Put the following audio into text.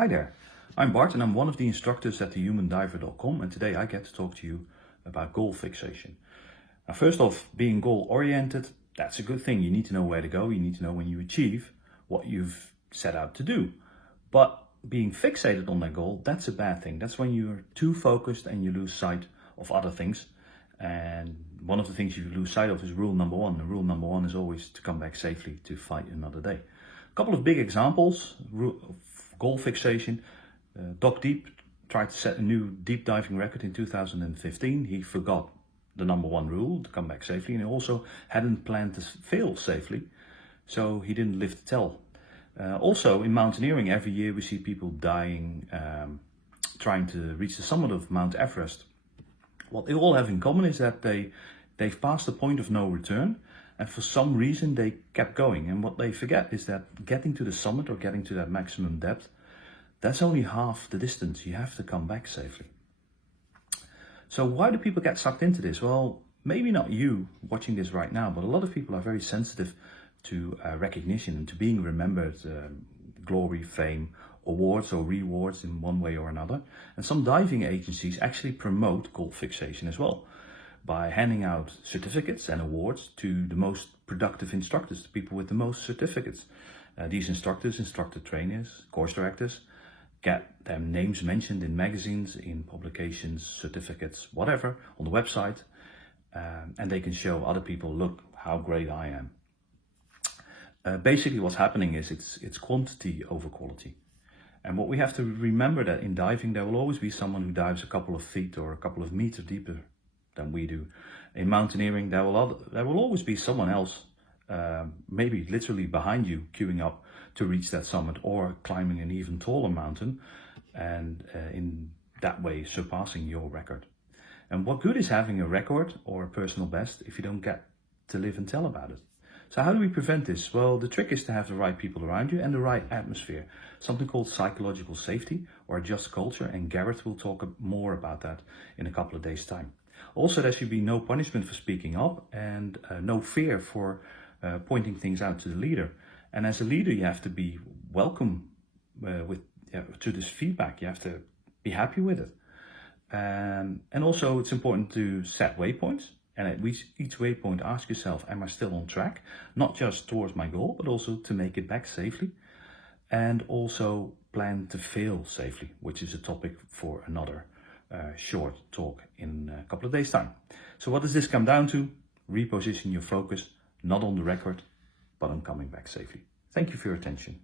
Hi there, I'm Bart and I'm one of the instructors at thehumandiver.com, and today I get to talk to you about goal fixation. Now, first off, being goal oriented, that's a good thing. You need to know where to go, you need to know when you achieve what you've set out to do. But being fixated on that goal, that's a bad thing. That's when you're too focused and you lose sight of other things. And one of the things you lose sight of is rule number one. And rule number one is always to come back safely to fight another day. A couple of big examples of goal fixation. Doc Deep tried to set a new deep diving record in 2015. He forgot the number one rule, to come back safely, and he also hadn't planned to fail safely, so he didn't live to tell. Also in mountaineering, every year we see people dying trying to reach the summit of Mount Everest. What they all have in common is that they've passed the point of no return, and for some reason they kept going. And what they forget is that getting to the summit or getting to that maximum depth, that's only half the distance. You have to come back safely. So why do people get sucked into this? Well, maybe not you watching this right now, but a lot of people are very sensitive to recognition and to being remembered, glory, fame, awards or rewards in one way or another. And some diving agencies actually promote goal fixation as well by handing out certificates and awards to the most productive instructors, the people with the most certificates. These instructors, instructor trainers, course directors, get their names mentioned in magazines, in publications, certificates, whatever, on the website, and they can show other people, look how great I am. Basically what's happening is it's quantity over quality. And what we have to remember that in diving, there will always be someone who dives a couple of feet or a couple of meters deeper than we do. In mountaineering, there will always be someone else, maybe literally behind you, queuing up to reach that summit or climbing an even taller mountain, and in that way surpassing your record. And what good is having a record or a personal best if you don't get to live and tell about it? So how do we prevent this? Well, the trick is to have the right people around you and the right atmosphere, something called psychological safety or a just culture, and Garrett will talk more about that in a couple of days' time. Also, there should be no punishment for speaking up, and no fear for pointing things out to the leader. And as a leader, you have to be welcome to this feedback. You have to be happy with it. And also it's important to set waypoints. And at each waypoint, ask yourself, am I still on track? Not just towards my goal, but also to make it back safely. And also plan to fail safely, which is a topic for another short talk in a couple of days' time. So what does this come down to? Reposition your focus, not on the record, but on coming back safely. Thank you for your attention.